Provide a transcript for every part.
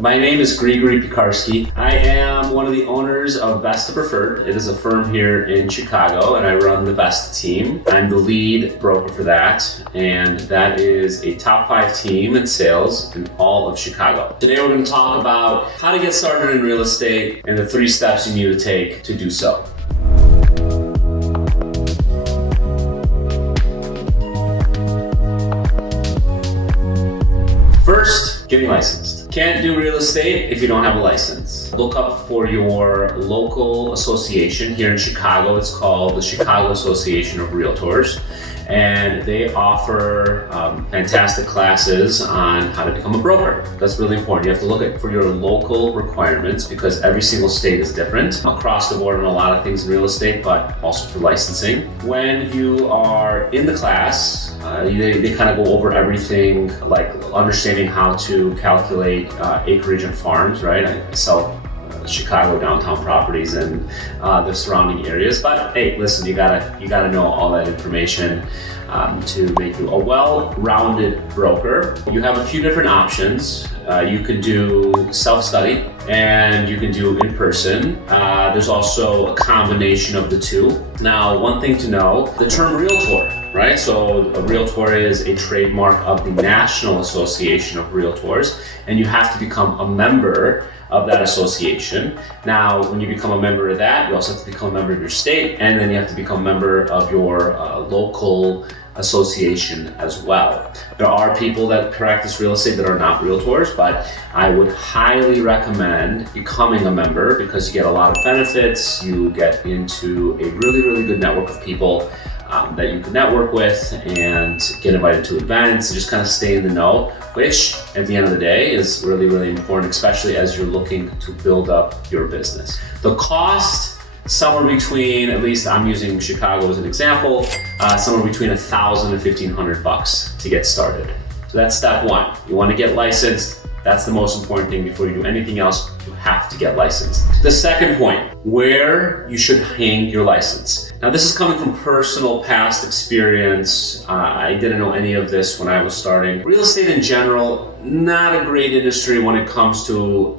My name is Grigory Piekarski. I am one of the owners of Vesta Preferred. It is a firm here in Chicago, and I run the Vesta team. I'm the lead broker for that, and that is a top 5 team in sales in all of Chicago. Today we're going to talk about how to get started in real estate and the 3 steps you need to take to do so. First, getting licensed. Can't do real estate if you don't have a license. Look up for your local association. Here in Chicago, it's called the Chicago Association of Realtors. And they offer fantastic classes on how to become a broker. That's really important. You have to look for your local requirements because every single state is different across the board in a lot of things in real estate, but also for licensing. When you are in the class, they kind of go over everything like understanding how to calculate acreage and farms, right? I sell Chicago downtown properties and the surrounding areas. But hey, listen, you gotta know all that information to make you a well-rounded broker. You have a few different options. You can do self-study and you can do in-person. There's also a combination of the two. Now, one thing to know, the term realtor, right? So a realtor is a trademark of the National Association of Realtors, and you have to become a member of that association. Now, when you become a member of that, you also have to become a member of your state, and then you have to become a member of your local association as well. There are people that practice real estate that are not realtors, but I would highly recommend becoming a member because you get a lot of benefits. You get into a really, really good network of people that you can network with and get invited to events and just kind of stay in the know, which at the end of the day is really, really important, especially as you're looking to build up your business. The cost, somewhere between, at least I'm using Chicago as an example, somewhere between $1,000 and $1,500 to get started. So that's step 1. You want to get licensed. That's the most important thing. Before you do anything else, you have to get licensed. The second point, where you should hang your license. Now, this is coming from personal past experience. I didn't know any of this when I was starting. Real estate in general, not a great industry when it comes to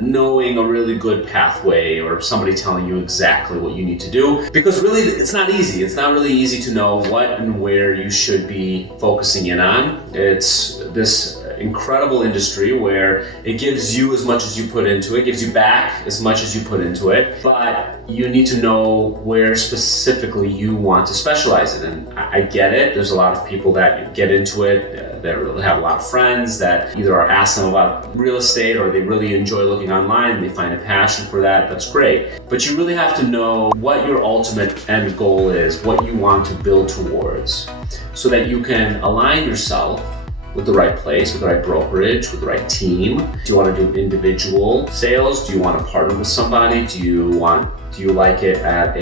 knowing a really good pathway or somebody telling you exactly what you need to do. Because really, it's not easy. It's not really easy to know what and where you should be focusing in on. It's this incredible industry where it gives you as much as you put into it, gives you back as much as you put into it, but you need to know where specifically you want to specialize in. And I get it. There's a lot of people that get into it, that really have a lot of friends that either are asked them about real estate or they really enjoy looking online, they find a passion for that. That's great. But you really have to know what your ultimate end goal is, what you want to build towards, so that you can align yourself with the right place, with the right brokerage, with the right team. Do you want to do individual sales? Do you want to partner with somebody? Do you like it at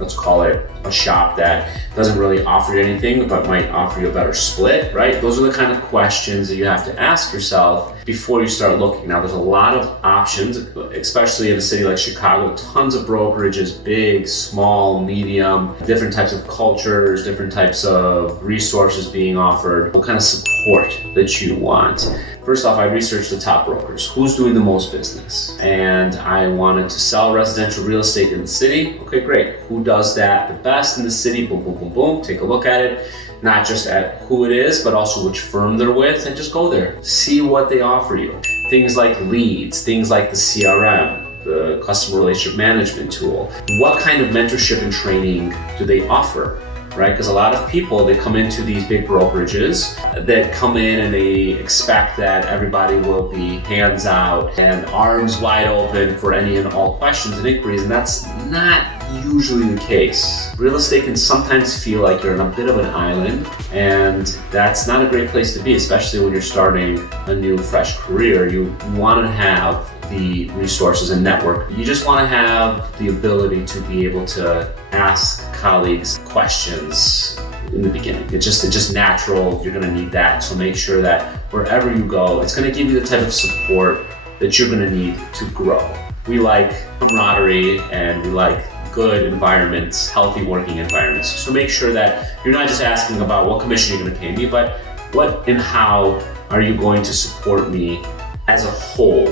let's call it a shop that doesn't really offer you anything but might offer you a better split, right? Those are the kind of questions that you have to ask yourself before you start looking. Now, there's a lot of options, especially in a city like Chicago, tons of brokerages, big, small, medium, different types of cultures, different types of resources being offered. What kind of support that you want? First off, I researched the top brokers. Who's doing the most business? And I wanted to sell residential real estate in the city. Okay, great. Who does that the best in the city? Boom, boom, boom, boom. Take a look at it. Not just at who it is, but also which firm they're with, and just go there. See what they offer you. Things like leads, things like the CRM, the customer relationship management tool. What kind of mentorship and training do they offer? Right? Because a lot of people, they come into these big brokerages that come in and they expect that everybody will be hands out and arms wide open for any and all questions and inquiries, and that's not usually the case. Real estate can sometimes feel like you're on a bit of an island, and that's not a great place to be, especially when you're starting a new, fresh career. You want to have the resources and network. You just want to have the ability to be able to ask colleagues questions in the beginning. It's just natural. You're going to need that. So make sure that wherever you go, it's going to give you the type of support that you're going to need to grow. We like camaraderie and we like good environments, healthy working environments. So make sure that you're not just asking about what commission you're going to pay me, but what and how are you going to support me as a whole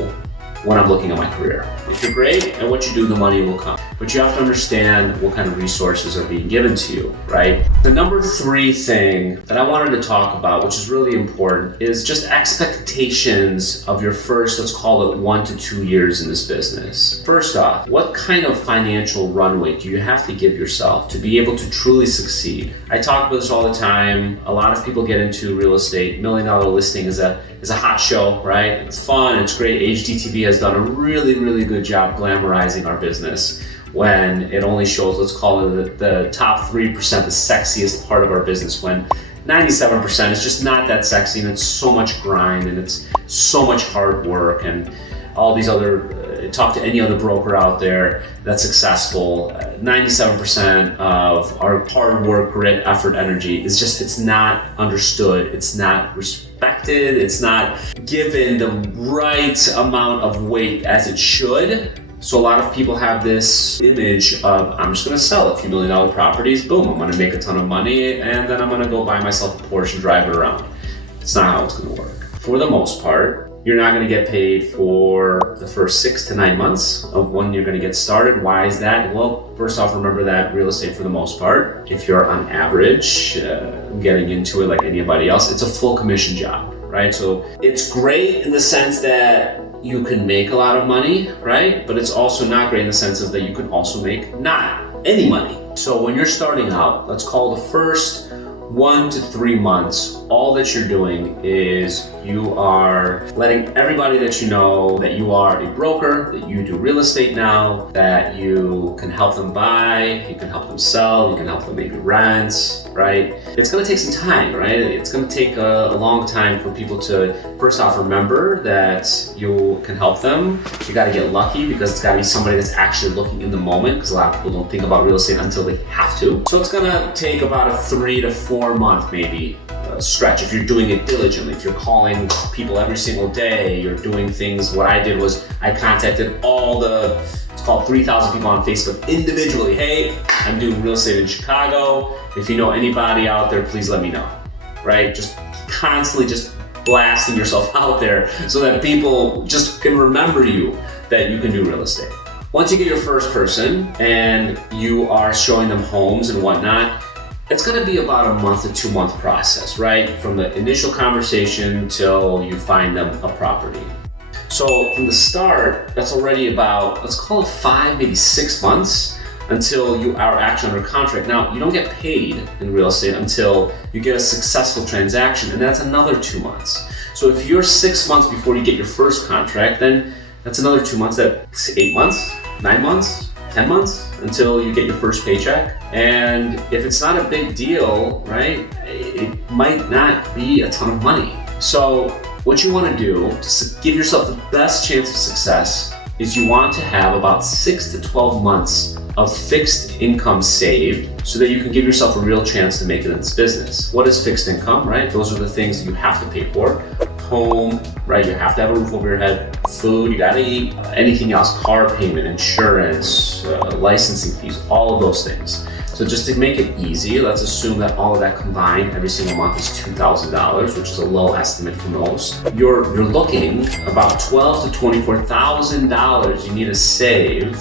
when I'm looking at my career. If you're great at what you do, the money will come. But you have to understand what kind of resources are being given to you, right? The number 3 thing that I wanted to talk about, which is really important, is just expectations of your first, let's call it 1 to 2 years in this business. First off, what kind of financial runway do you have to give yourself to be able to truly succeed? I talk about this all the time. A lot of people get into real estate. $1 Million Listing is a hot show, right? It's fun, it's great. HGTV has done a really, really good job glamorizing our business when it only shows, let's call it the top 3%, the sexiest part of our business, when 97% is just not that sexy, and it's so much grind and it's so much hard work, and all these other, talk to any other broker out there that's successful, 97% of our hard work, grit, effort, energy is just, it's not understood, it's not respected, it's not given the right amount of weight as it should. So a lot of people have this image of, I'm just gonna sell a few $1 million properties, boom, I'm gonna make a ton of money, and then I'm gonna go buy myself a Porsche and drive it around. It's not how it's gonna work. For the most part, you're not gonna get paid for the first 6 to 9 months of when you're gonna get started. Why is that? Well, first off, remember that real estate, for the most part, if you're on average, getting into it like anybody else, it's a full commission job, right? So it's great in the sense that you can make a lot of money, right? But it's also not great in the sense of that you can also make not any money. So when you're starting out, let's call the first 1 to 3 months, all that you're doing is you are letting everybody that you know that you are a broker, that you do real estate now, that you can help them buy, you can help them sell, you can help them maybe rent, right? It's gonna take some time, right? It's gonna take a long time for people to, first off, remember that you can help them. You gotta get lucky, because it's gotta be somebody that's actually looking in the moment, because a lot of people don't think about real estate until they have to. So it's gonna take about a 3 to 4 month maybe stretch if you're doing it diligently. If you're calling people every single day, you're doing things. What I did was I contacted all the, it's called 3,000 people on Facebook individually. Hey, I'm doing real estate in Chicago. If you know anybody out there, please let me know, right? Just constantly just blasting yourself out there so that people just can remember you, that you can do real estate. Once you get your first person and you are showing them homes and whatnot, it's gonna be about a 1 to 2 month process, right? From the initial conversation till you find them a property. So from the start, that's already about, let's call it 5, maybe 6 months until you are actually under contract. Now, you don't get paid in real estate until you get a successful transaction, and that's another 2 months. So if you're 6 months before you get your first contract, then that's another 2 months, that's 8 months, 9 months, 10 months until you get your first paycheck. And if it's not a big deal, right, it might not be a ton of money. So what you want to do to give yourself the best chance of success is you want to have about 6 to 12 months of fixed income saved so that you can give yourself a real chance to make it in this business. What is fixed income, right? Those are the things that you have to pay for. Home, right? You have to have a roof over your head. Food, you gotta eat. Anything else, car payment, insurance, licensing fees, all of those things. So just to make it easy, let's assume that all of that combined every single month is $2,000, which is a low estimate for most. You're looking about $12,000 to $24,000 you need to save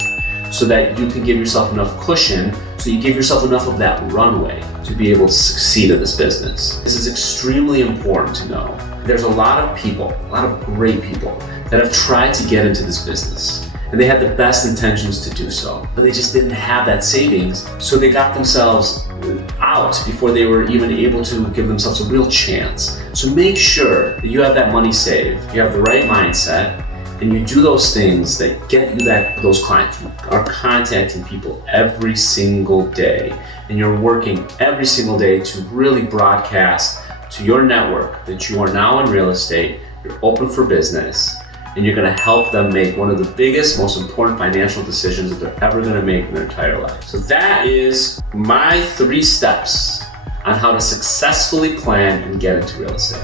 so that you can give yourself enough cushion, so you give yourself enough of that runway to be able to succeed in this business. This is extremely important to know. There's a lot of people, a lot of great people that have tried to get into this business, and they had the best intentions to do so, but they just didn't have that savings, so they got themselves out before they were even able to give themselves a real chance. So make sure that you have that money saved, you have the right mindset, and you do those things that get you those clients. You are contacting people every single day, and you're working every single day to really broadcast to your network that you are now in real estate, you're open for business, and you're gonna help them make one of the biggest, most important financial decisions that they're ever gonna make in their entire life. So that is my 3 steps on how to successfully plan and get into real estate.